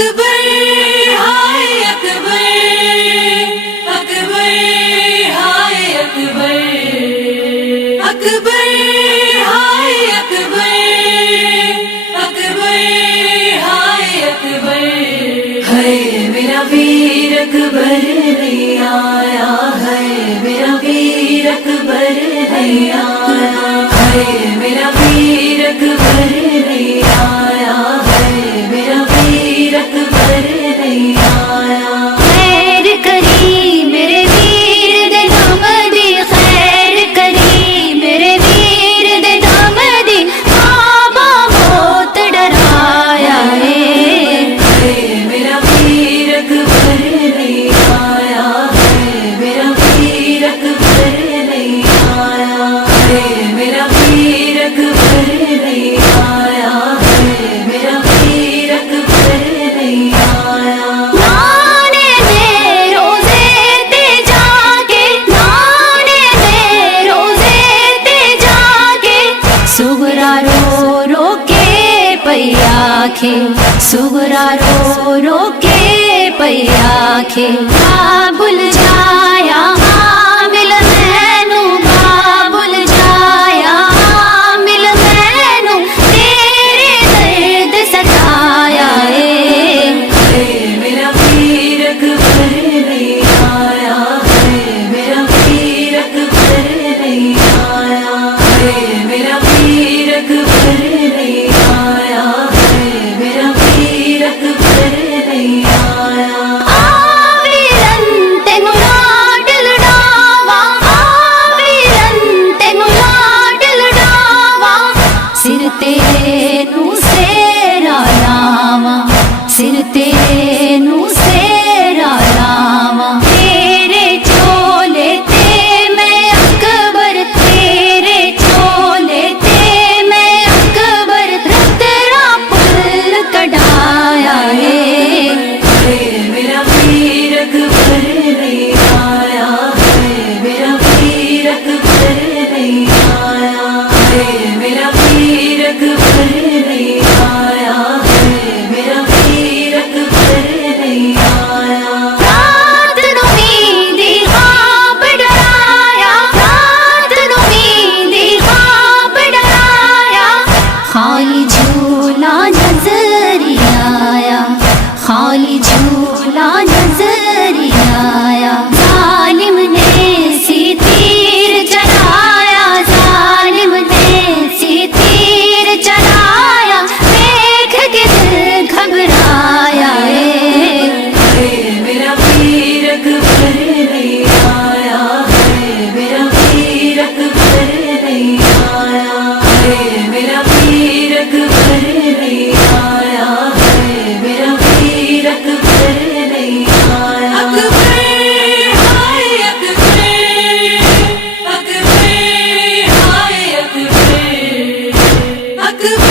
اکبر ہائے اکبر، اکبر ہائے اکبر، اکبر ہائے اکبر، اکبر ہائے اکبر، ہے میرا ویر اکبر نہیں آیا، ہے میرا ویر اکبر نہیں آیا، ہے میرا ویر اکبر نہیں آیا، ہے میرا ویر اکبر نہیں آیا۔ خیر کری میرے ویر دے دم دی، خیر کری میرے ویر دے دم دی، بابا موت ڈرایا ہے میرا ویر اکبر نہیں آیا، ہے میرا ویر اکبر نہیں آیا، ہے میرا ویر اکبر نہیں آیا، ہے میرا ویر اکبر نہیں آیا۔ نانے میں روزے تے جاگے، نانے میں روزے تے جاگے، سغرا رو رو کے پئی آکھے، سغرا رو رو کے پئی آکھے، بابل جایا حامل مینوں، بابل جایا حامل مینوں، تیرے درد ستایا ہے میرا ویر اکبر نہیں آیا، ہے میرا ویر اکبر نہیں آیا، ہے میرا ویر اکبر نہیں آیا، ہے میرا ویر اکبر نہیں آیا۔ آویرن تینوں لاڈ لڈاواں، آویرن تینوں لاڈ لڈاواں، سر تیرے نوں سیرا لاواں، سر تیرے نوں سیرا لاواں، تیرے چولے تے میں اکبر، تیرے چولے تے میں اکبر، رترا پل کڈایا ہے میرا ویر اکبر نہیں آیا، ہے میرا ویر اکبر نہیں آیا، ہے میرا ویر اکبر نہیں آیا، ہے میرا ویر اکبر نہیں آیا۔ رات نو نیندی خواب ڈرایا، رات نو نیندی خواب ڈرایا، خالی جھولا نظر ہی آیا، خالی جھولا نظر ہی آیا، ظالم نے سی تیر چلایا، ظالم نے سی تیر چلایا، دیکھ کے دل گھبرایا ہے میرا ویر اکبر نہیں آیا، ہے میرا ویر اکبر نہیں آیا، ہے میرا ویر اکبر نہیں آیا، ہے میرا ویر اکبر نہیں آیا۔ اکبر ہائے اکبر، اکبر ہائے اکبر، اکبر